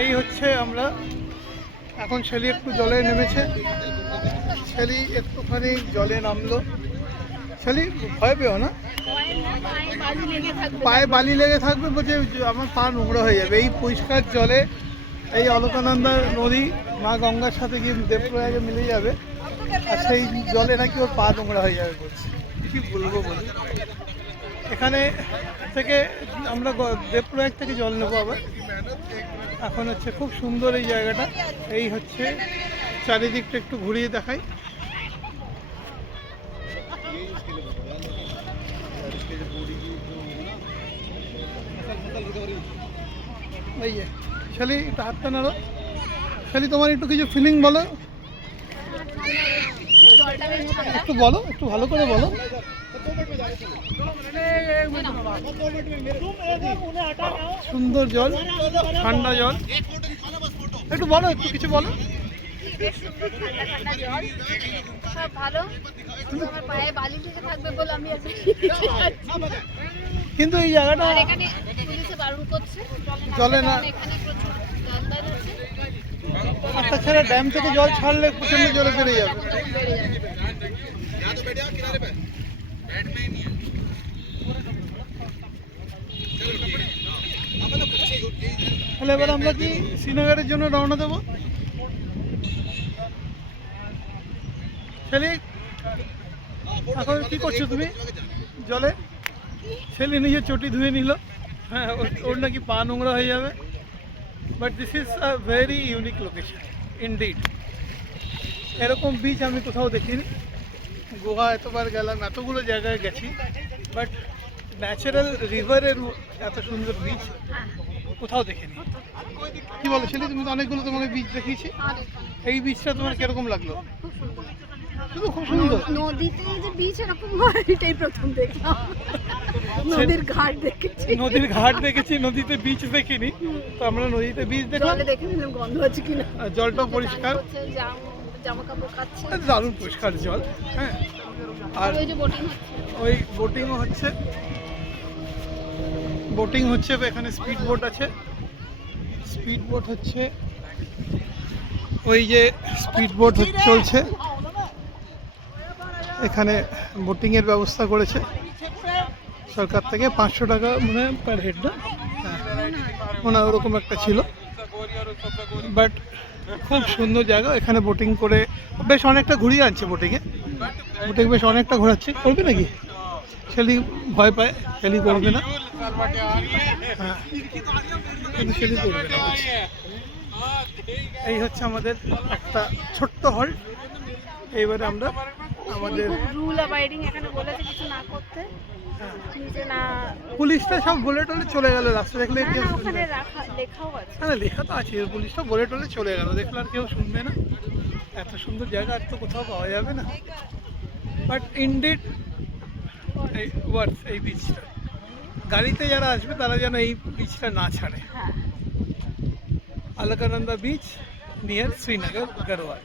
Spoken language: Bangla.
এই হচ্ছে আমরা এখন ছেলে একটু জলে নেমেছে, ছেলে একটুখানি জলে নামলো। ছেলে ভয় পেও না, পায়ে বালি লেগে থাকবে বলছে আমার পা নোংরা হয়ে যাবে। এই পরিষ্কার জলে এই অলকানন্দা নদী মা গঙ্গার সাথে গিয়ে দেবপ্রয়াগে মিলে যাবে, আর সেই জলে নাকি ওর পা নোংরা হয়ে যাবে বলছে। কি বলবো বলে, এখানে থেকে আমরা দেবপ্রয়াগ থেকে জল নেবো আবার। এখন হচ্ছে খুব সুন্দর এই জায়গাটা। এই হচ্ছে চারিদিকটা একটু ঘুরিয়ে দেখাই। এই যে শালি একটু হাতটা নাড়ো, শালি তোমার একটু কিছু ফিলিং বলো, একটু বলো, একটু ভালো করে বলো। সুন্দর জল, ঠান্ডা জল, একটু বলো, একটু কিছু বলো। কিন্তু এই জায়গাটা জলে না, তাছাড়া ড্যাম থেকে জল ছাড়লে প্রচন্ড জলে বেড়ে যাবে। তাহলে এবার আমরা কি শ্রীনগরের জন্য রওনা দেবো? ছেলে এখন কি করছো তুমি জলে? ছেলে নিজের চটি ধুয়ে নিল, হ্যাঁ ওর নাকি পা নোংরা হয়ে যাবে। But this is a very unique location indeed. এরকম বিচ আমি কোথাও দেখিনি। গোয়া এতবার গেলাম, এতগুলো জায়গায় গেছি, বাট ন্যাচারাল রিভারের এত সুন্দর বিচ কোথাও দেখিনি। কি বলো ছেলে, তুমি তো অনেকগুলো তোমাকে বিচ দেখিয়েছি, এই বিচটা তোমার কিরকম লাগলো? খুব সুন্দর। নদীতে যে বিচ এরকম হয় এটাই প্রথম দেখলাম। নদীর ঘাট দেখেছি, নদীর ঘাট দেখেছি, নদীতে বিচ দেখিনি। তো আমরা নদীতে বিচ দেখলাম, দেখে নিলাম গন্ধ আছে কিনা। জলটাও পরিষ্কার, জামা কাপড় কাচ্ছে, দারুণ পরিষ্কার জল। হ্যাঁ, আর ওই যে বোটিং হচ্ছে, ওই বোটিংও হচ্ছে, বোটিং হচ্ছে। এখানে স্পিড বোট আছে, স্পিড বোট হচ্ছে, ওই যে স্পিড বোট চলছে। এখানে বোটিংয়ের ব্যবস্থা করেছে সরকার থেকে, 500 টাকা মনে হয় পার হেড, না? হ্যাঁ মনে হয় ওরকম একটা ছিল। বাট খুব সুন্দর জায়গা, এখানে বোটিং করে বেশ অনেকটা ঘুরিয়ে আনছে। বোটিং বেশ অনেকটা ঘোরাচ্ছে। করবে নাকি? ছেলে ভয় পায়, ছেলে করবে না। হ্যাঁ কিন্তু ছেলে করবে না। এই হচ্ছে আমাদের একটা ছোট্ট হল। এইবারে আমরা আমাদের রুল অ্যাবাইডিং এখানে বলেছে কিছু না করতে, নিজে না। পুলিশটা সব বলে টলে চলে গেল, রাস্তা দেখলে ওখানে লেখাও আছে। হ্যাঁ লেখা তো আছে, পুলিশটা বলে টলে চলে গেল, দেখলে আর কেউ শুনবে না। এত সুন্দর জায়গা আর তো কোথাও পাওয়া যাবে না। বাট ইনডিড ওয়ার্থ এই বিচটা। গাড়িতে যারা আসবে তারা যেন এই বিচটা না ছাড়ে। अलकनंदा बीच नियर श्रीनगर गढ़वाल।